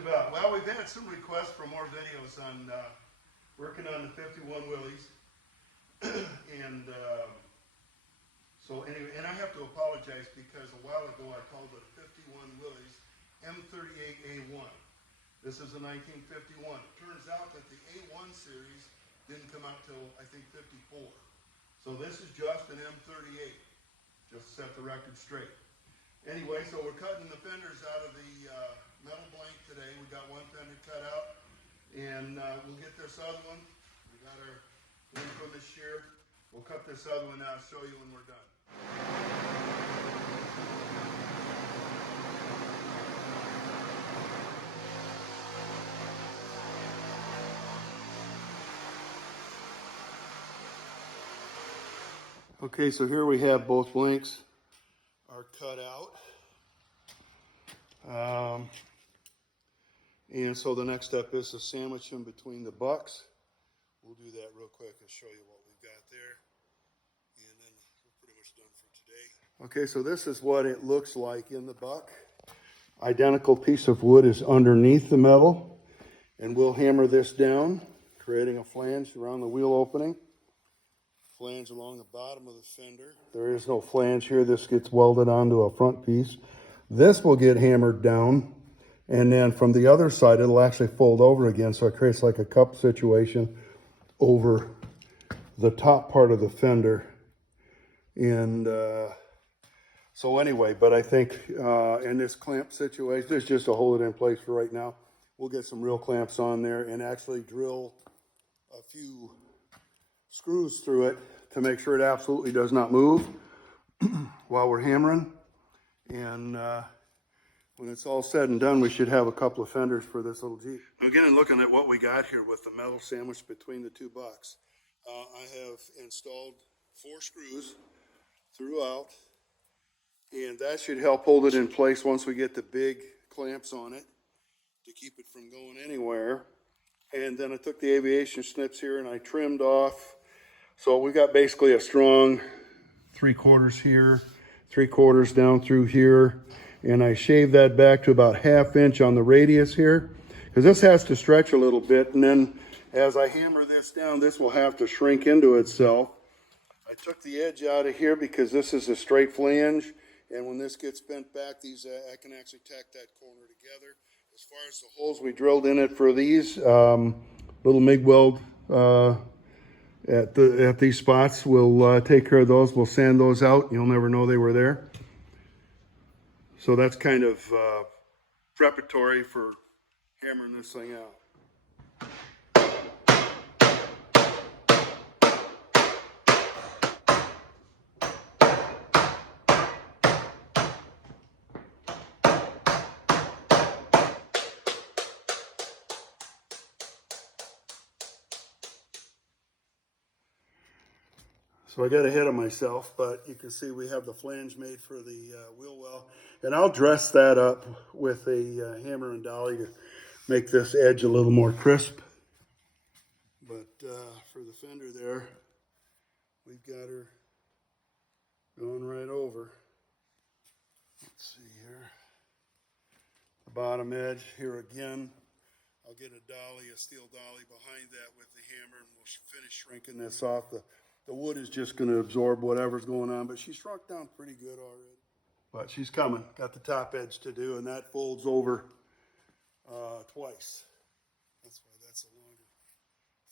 about? Well, we've had some requests for more videos on working on the 51 Willys. And so anyway, and I have to apologize because a while ago I called it a 51 Willys M38A1. This is a 1951. It turns out that the A1 series didn't come out till I think 54. So this is just an M38, just to set the record straight. Anyway, so we're cutting the fenders out of the metal blank today. We got one fender cut out, and we'll get this other one. We got our one from this year. We'll cut this other one out and show you when we're done. Okay, so here we have both blanks are cut out. And so the next step is to sandwich them between the bucks. We'll do that real quick and show you what we've got there. And then we're pretty much done for today. Okay, so this is what it looks like in the buck. Identical piece of wood is underneath the metal. And we'll hammer this down, creating a flange around the wheel opening. Flange along the bottom of the fender. There is no flange here. This gets welded onto a front piece. This will get hammered down, and then from the other side it'll actually fold over again, so it creates like a cup situation over the top part of the fender. And so anyway, but I think in this clamp situation, this is just to hold it in place for right now. We'll get some real clamps on there and actually drill a few screws through it to make sure it absolutely does not move while we're hammering. And when it's all said and done, we should have a couple of fenders for this little Jeep. Again, looking at what we got here with the metal sandwich between the two bucks, I have installed 4 screws throughout, and that should help hold it in place once we get the big clamps on it to keep it from going anywhere. And then I took the aviation snips here and I trimmed off. So we got basically a strong 3/4 here, 3/4 down through here. And I shaved that back to about 1/2 inch on the radius here, because this has to stretch a little bit. And then as I hammer this down, this will have to shrink into itself. I took the edge out of here because this is a straight flange. And when this gets bent back, I can actually tack that corner together. As far as the holes we drilled in it for these, little MIG weld at these spots, we'll take care of those. We'll sand those out. You'll never know they were there. So that's kind of preparatory for hammering this thing out. So I got ahead of myself, but you can see we have the flange made for the wheel well. And I'll dress that up with a hammer and dolly to make this edge a little more crisp. But for the fender there, we've got her going right over. Let's see here. The bottom edge here again. I'll get a dolly, a steel dolly behind that with the hammer, and we'll finish shrinking this off. The wood is just going to absorb whatever's going on, but she shrunk down pretty good already. But she's coming. Got the top edge to do, and that folds over twice. That's why that's a longer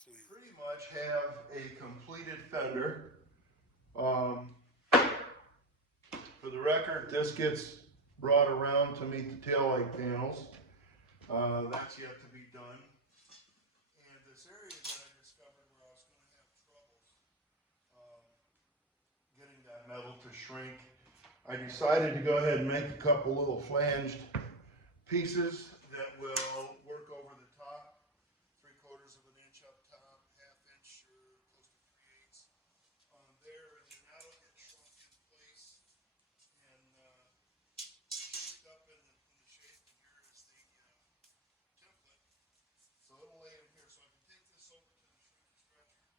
flange. Pretty much have a completed fender. For the record, this gets brought around to meet the taillight panels. That's yet to be done. And this area that I discovered where I was going to have troubles getting that metal to shrink, I decided to go ahead and make a couple little flanged pieces that will work over the top, 3/4 of an inch up top, 1/2 inch or close to 3/8 on there, and then that'll get shrunk in place and shaped up in the shape. And here is the template. So it'll lay in here, so I can take this over to the shrinker stretcher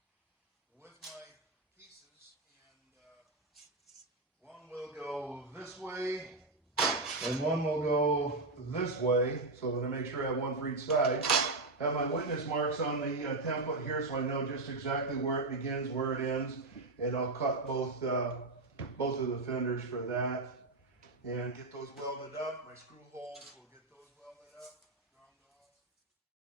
with my pieces, and one will go this way, and one will go this way, so that I make sure I have one for each side. Have my witness marks on the template here, so I know just exactly where it begins, where it ends, and I'll cut both of the fenders for that, and get those welded up. My screw holes, we'll get those